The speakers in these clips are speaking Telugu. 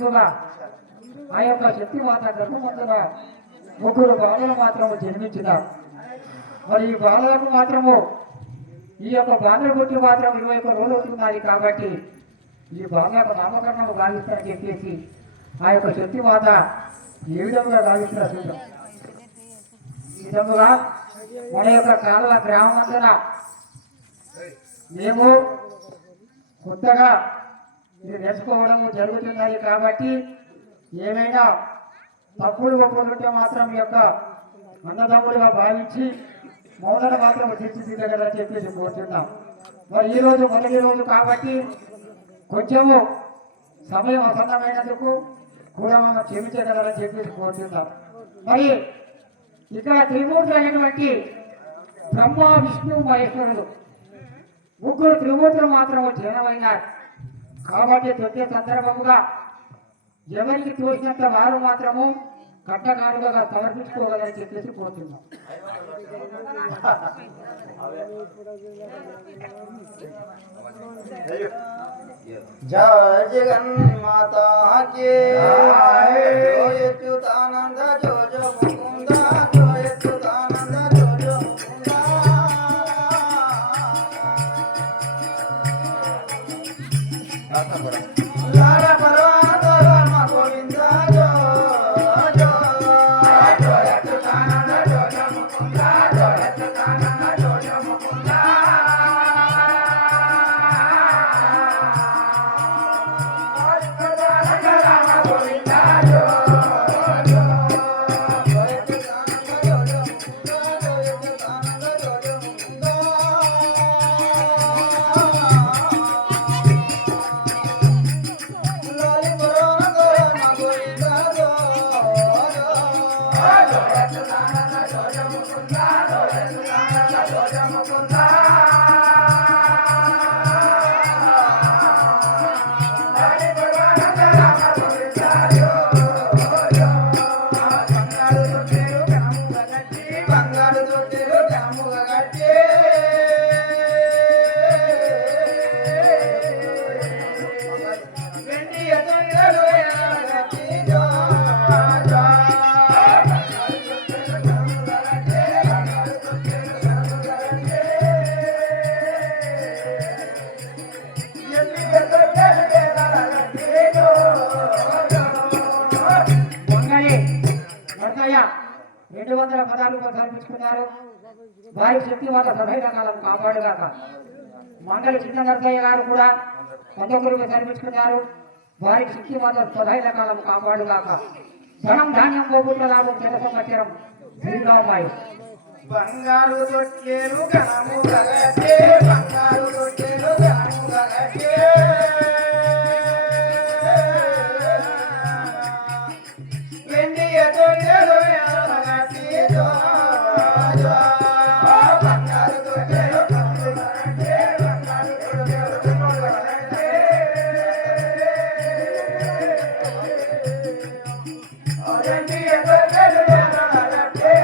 ముందుగా ఆ యొక్క శక్తిమాత గర్భమందున ముగ్గురు బాలలు మాత్రము జన్మించినారు. మరి ఈ బాలలకు మాత్రము ఈ యొక్క బాలల గుట్టి మాత్రం 21 రోజులు అవుతున్నది కాబట్టి ఈ బాలకు నామకరణం గావిస్తారని చెప్పేసి ఆ యొక్క శక్తిమాత ఏ విధంగా గావిస్తారు చూద్దాం. ఈ విధంగా మన యొక్క కాలువ గ్రామమందున మేము కొత్తగా ఇది నేర్చుకోవడం జరుగుతున్నది కాబట్టి ఏమైనా తప్పులు ఒప్పులుంటే మాత్రం ఈ యొక్క అన్నదమ్ములుగా భావించి మౌనను మాత్రం తీర్చిదిద్దగలని చెప్పేసి కోరుతున్నాం. మరి ఈరోజు మొదటి రోజు కాబట్టి కొంచెము సమయం అసన్నమైనందుకు కూడా మనం క్షమించగలరని చెప్పేసి కోరుతున్నాం. మరి ఇక్కడ త్రిమూర్తులు అయినటువంటి బ్రహ్మ విష్ణు మహేశ్వరుడు ముగ్గురు త్రిమూర్తులు మాత్రం జనమైనారు కాబట్టి తొట్టే సందర్భముగా ఎవరికి తోచినంత వారు మాత్రము కట్టకాలుగా సమర్పించుకోగలని చెప్పేసి కోరుతున్నాం. जय जगन्माता के जय अच्युतानंद जो जो मुकुंदा जय अच्युतानंद जो जो मुकुंदा लाला परवान राम गोविंदा जो जो जय अच्युतानंद जो जो मुकुंदा जय अच्युतानंद जो जो मुकुंदा సమర్పించుకున్నారు. వారి శక్తి వాళ్ళ సదైన కాలం కాపాడుగాక. మంగళ చిన్న నరసయ్య గారు కూడా 11 సమర్పించుకున్నారు. వారి శక్తి వాళ్ళ సదైన కాలం కాపాడుగాక. ధనం ధాన్యం పోగొట్ట లాభం చెల సంవత్సరం శ్రీరామాయి బంగారు దొట్టేలు గణము గగటే బంగారు దొట్టేలు గణము గగటే వెండి దొట్టేలు గగటే జో జో బంగారు దొట్టేలు గణము గగటే బంగారు దొట్టేలు గణము గగటే వెండి దొట్టేలు గగటే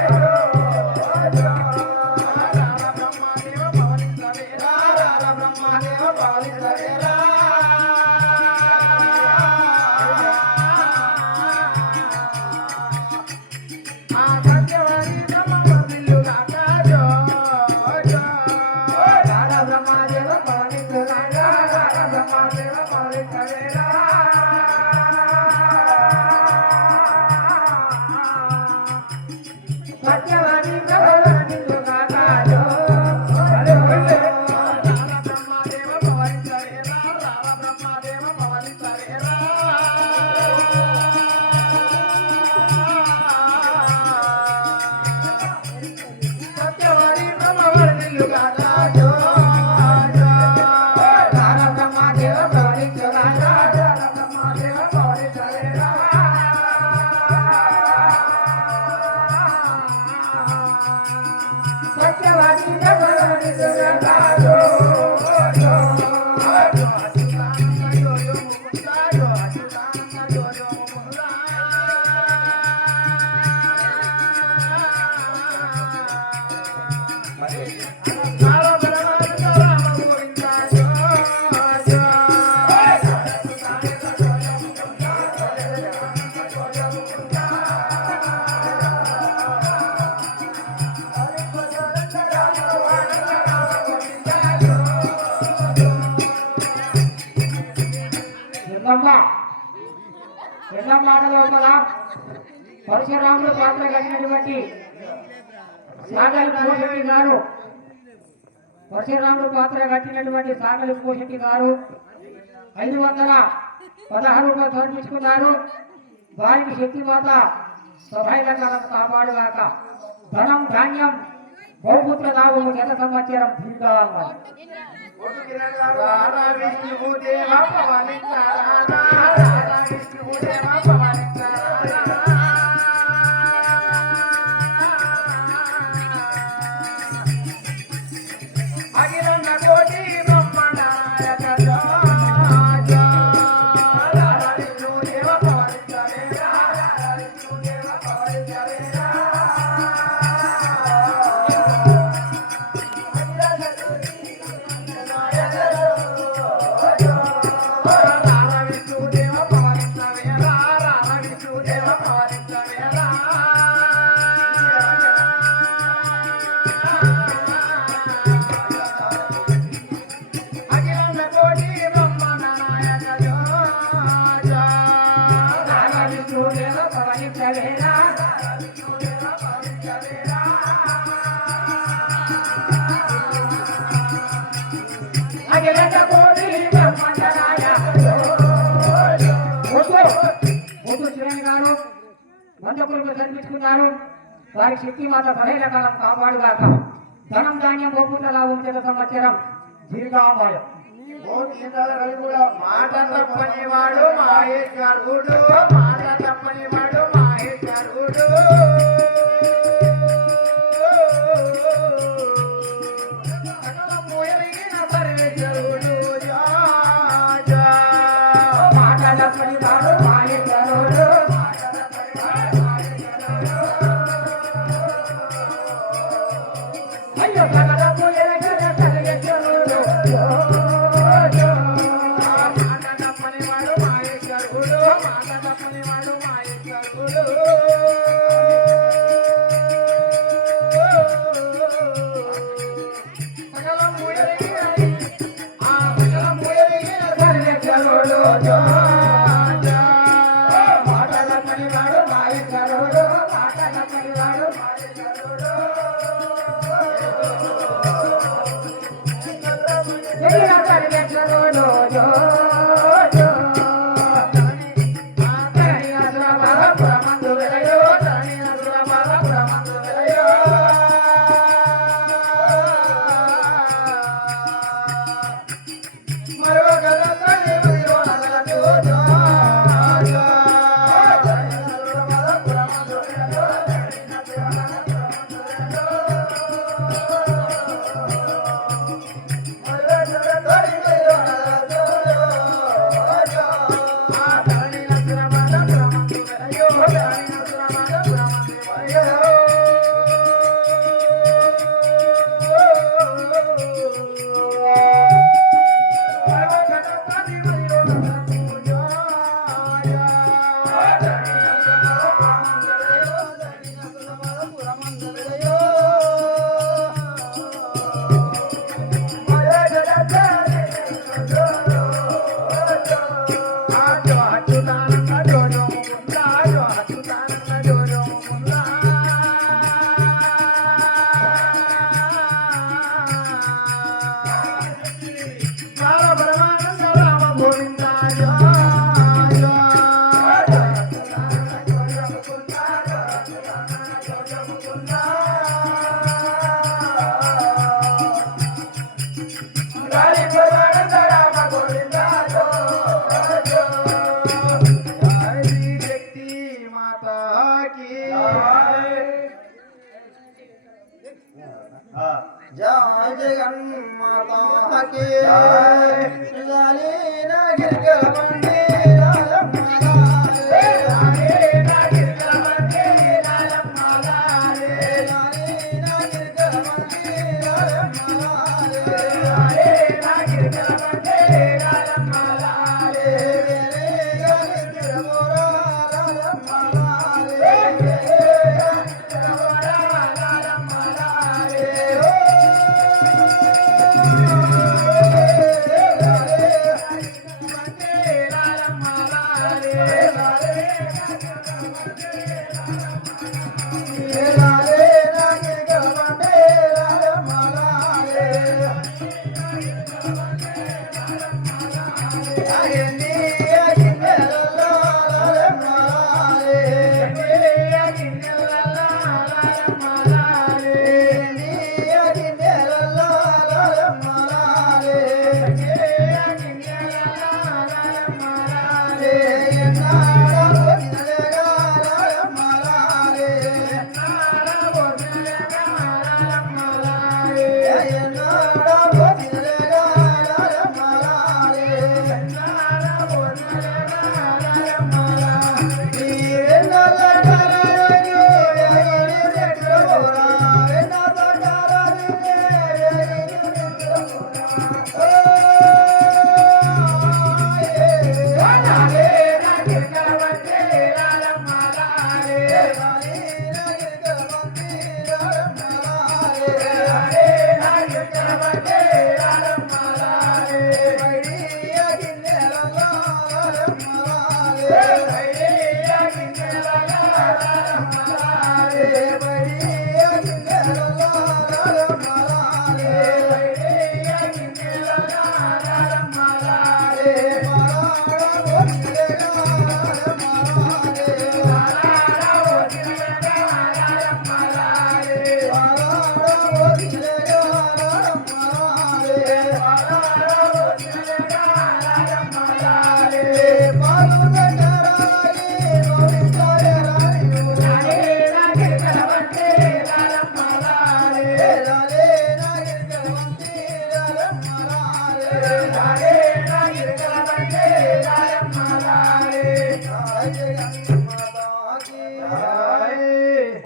Vale. ఎల్ల మాట లోపల పరశురాముడు పాత్ర కట్టినటువంటి సాగలి పోషెట్టి గారు పరశురాముడు పాత్ర కట్టినటువంటి సాగలి పోషెట్టి గారు 516 రూపాయలు సమర్పించుకున్నారు. వారికి శక్తిమాత సభైలకాలం కాపాడుగాక. ధనం ధాన్యం బహుపుత్ర లాభము గత సంవత్సరం దీర్ఘాలు. కల్పించుకున్నారు. వారి శక్తి మాత సరైన కాలం కాపాడుగాక. ధనం ధాన్యం బహుపుత్ర లాభం గత సంవత్సరం దీర్ఘామాయం. మాట తప్పని వాడు మహేశ్వరుడు, మాట తప్పని వాడు మహేశ్వరుడు. మాట తప్పని వాడు మహేశ్వరుడు. అయ్యో जय जगन्माता की जालीना गिरगिल बंदी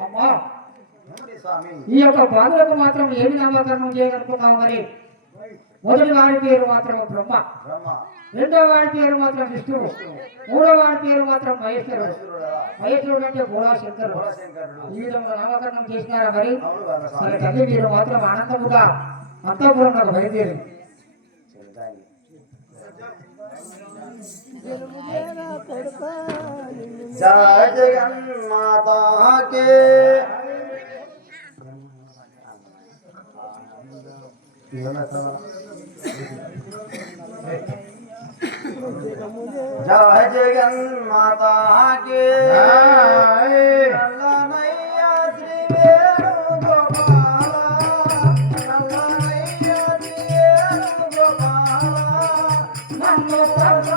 అమ్మా స్వామి ఈ యొక్క బాధలకు మాత్రం ఏమి నామకరణం చేయగలుగుతున్నావు మరి? మొదటి వాడి పేరు మాత్రం బ్రహ్మ, బ్రహ్మ రెండో వాడి పేరు మాత్రం విష్ణువు, మూడో వాడి పేరు మాత్రం మహేశ్వరుడు. మహేశ్వరుడు అంటే భోళాశంకరుడు. శంకరుడు ఈ విధంగా నామకరణం చేసినారా మరి? అవును కదా మరి స్వామి తల్లి మీరు మాత్రం ఆనందముగా అంతఃపురంలో బయలుదేరి जय जगन्माता के जय जगन्माता के नैया श्री वेणुगोपाला नैया श्री वेणुगोपाला నన్ను బ్రహ్మ